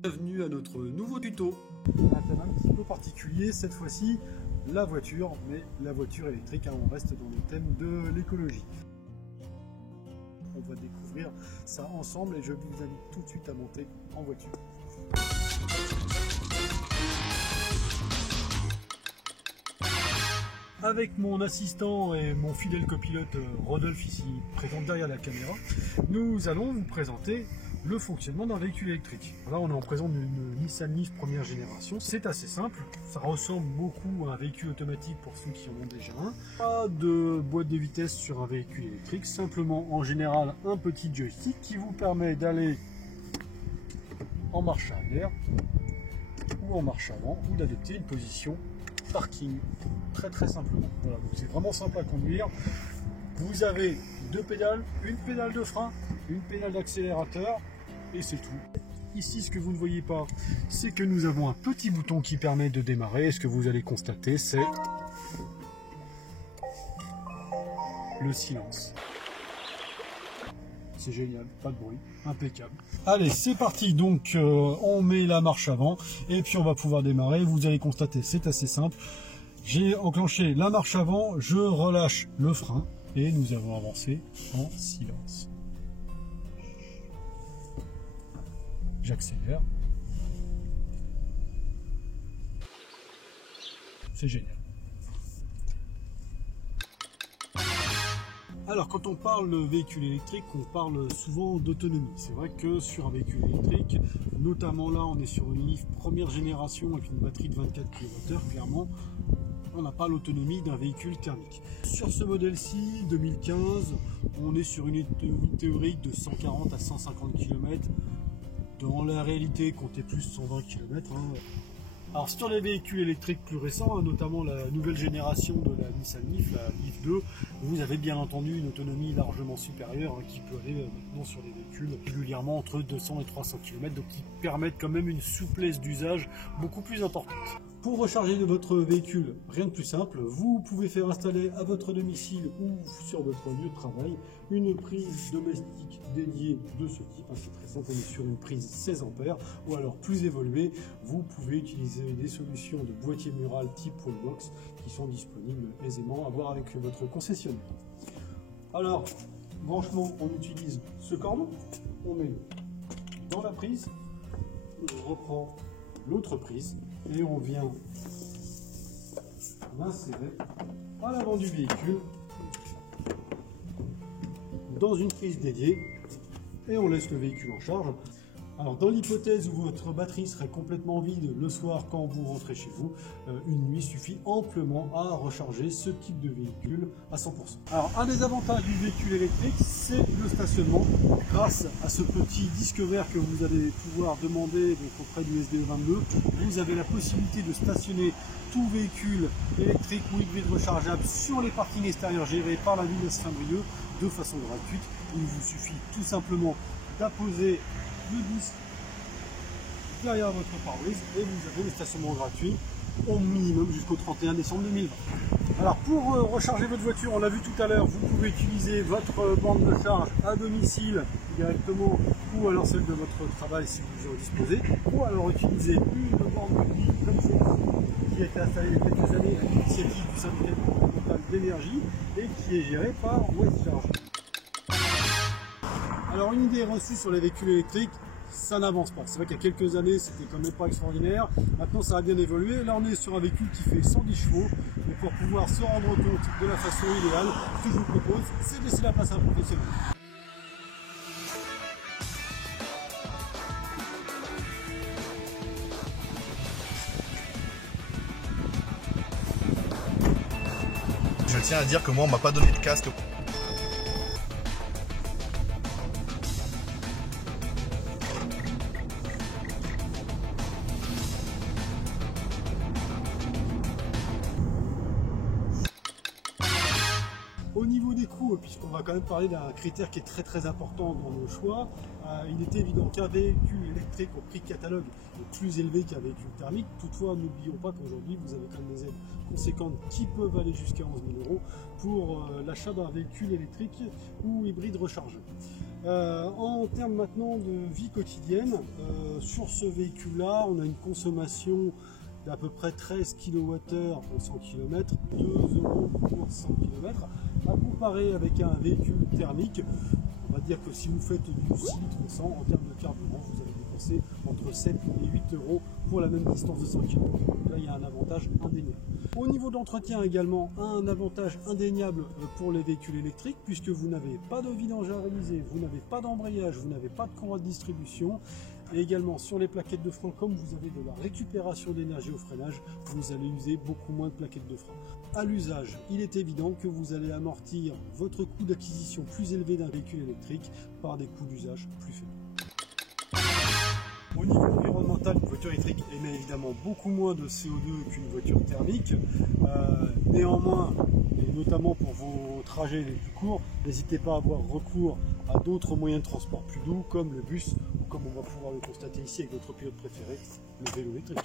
Bienvenue à notre nouveau tuto. Un thème un petit peu particulier cette fois-ci, la voiture, mais la voiture électrique, hein, on reste dans le thème de l'écologie. On va découvrir ça ensemble et je vous invite tout de suite à monter en voiture. Avec mon assistant et mon fidèle copilote Rodolphe ici présent derrière la caméra, nous allons vous présenter le fonctionnement d'un véhicule électrique. Là on est en présence d'une Nissan Leaf première génération. C'est assez simple, ça ressemble beaucoup à un véhicule automatique pour ceux qui en ont déjà un. Pas de boîte de vitesse sur un véhicule électrique, simplement en général un petit joystick qui vous permet d'aller en marche arrière ou en marche avant ou d'adopter une position parking, très simplement. Voilà, donc c'est vraiment simple à conduire. Vous avez deux pédales, une pédale de frein, une pédale d'accélérateur et c'est tout. Ici, ce que vous ne voyez pas, c'est que nous avons un petit bouton qui permet de démarrer et ce que vous allez constater, c'est le silence. C'est génial, pas de bruit, impeccable. Allez, c'est parti, donc on met la marche avant et puis on va pouvoir démarrer. Vous allez constater, c'est assez simple. J'ai enclenché la marche avant, je relâche le frein et nous avons avancé en silence. J'accélère. C'est génial. Alors quand on parle de véhicule électrique, on parle souvent d'autonomie. C'est vrai que sur un véhicule électrique, notamment là on est sur une Leaf première génération avec une batterie de 24 kWh, clairement on n'a pas l'autonomie d'un véhicule thermique. Sur ce modèle-ci, 2015, on est sur une théorique de 140 à 150 km. Dans la réalité, comptez plus 120 km. Alors sur les véhicules électriques plus récents, notamment la nouvelle génération de la Nissan Leaf, la Leaf 2, vous avez bien entendu une autonomie largement supérieure qui peut aller maintenant sur les véhicules régulièrement entre 200 et 300 km, donc qui permettent quand même une souplesse d'usage beaucoup plus importante. Pour recharger de votre véhicule, rien de plus simple, vous pouvez faire installer à votre domicile ou sur votre lieu de travail une prise domestique dédiée de ce type. C'est très simple, on est sur une prise 16 ampères ou alors plus évoluée, vous pouvez utiliser des solutions de boîtier mural type Wallbox qui sont disponibles aisément à voir avec votre concessionnaire. Alors, branchement, on utilise ce cordon, on met dans la prise, on reprend l'autre prise et on vient l'insérer à l'avant du véhicule dans une prise dédiée et on laisse le véhicule en charge. Alors dans l'hypothèse où votre batterie serait complètement vide le soir quand vous rentrez chez vous, une nuit suffit amplement à recharger ce type de véhicule à 100%. Alors un des avantages du véhicule électrique, c'est le stationnement. Grâce à ce petit disque vert que vous allez pouvoir demander donc, auprès du SDE22, vous avez la possibilité de stationner tout véhicule électrique ou hybride rechargeable sur les parkings extérieurs gérés par la ville de Saint-Brieuc de façon gratuite. Il vous suffit tout simplement d'apposer le disque derrière votre pare-brise et vous avez le stationnement gratuit au minimum jusqu'au 31 décembre 2020. Alors pour recharger votre voiture, on l'a vu tout à l'heure, vous pouvez utiliser votre borne de charge à domicile directement ou alors celle de votre travail si vous en disposez, ou alors utiliser une borne de vie comme celle-ci qui a été installée il y a quelques années à l'initiative du syndicat départemental d'énergie et qui est gérée par Westcharge. Alors une idée reçue sur les véhicules électriques, ça n'avance pas. C'est vrai qu'il y a quelques années, c'était quand même pas extraordinaire. Maintenant, ça a bien évolué. Là, on est sur un véhicule qui fait 110 chevaux. Et pour pouvoir se rendre compte de la façon idéale, ce que je vous propose, c'est de laisser la place à un professionnel. Je tiens à dire que moi, on m'a pas donné de casque. Au niveau des coûts, puisqu'on on va quand même parler d'un critère qui est très important dans nos choix. Il est évident qu'un véhicule électrique au prix catalogue est plus élevé qu'un véhicule thermique. Toutefois, n'oublions pas qu'aujourd'hui, vous avez quand même des aides conséquentes qui peuvent aller jusqu'à 11 000 € pour l'achat d'un véhicule électrique ou hybride rechargeable. En termes maintenant de vie quotidienne, sur ce véhicule-là, on a une consommation d'à peu près 13 kWh pour 100 km, 2 € pour 100 km, à comparer avec un véhicule thermique. On va dire que si vous faites du 6 litres 100, en termes de carburant, vous allez dépenser entre 7 et 8 € pour la même distance de 100 km. Donc là, il y a un avantage indéniable. Au niveau de l'entretien également, un avantage indéniable pour les véhicules électriques, puisque vous n'avez pas de vidange à réaliser, vous n'avez pas d'embrayage, vous n'avez pas de courroie de distribution. Et également sur les plaquettes de frein, comme vous avez de la récupération d'énergie au freinage, vous allez user beaucoup moins de plaquettes de frein. À l'usage, il est évident que vous allez amortir votre coût d'acquisition plus élevé d'un véhicule électrique par des coûts d'usage plus faibles. Au niveau environnemental, une voiture électrique émet évidemment beaucoup moins de CO2 qu'une voiture thermique. Néanmoins, et notamment pour vos trajets les plus courts, n'hésitez pas à avoir recours à d'autres moyens de transport plus doux comme le bus ou comme on va pouvoir le constater ici avec notre pilote préféré, le vélo électrique.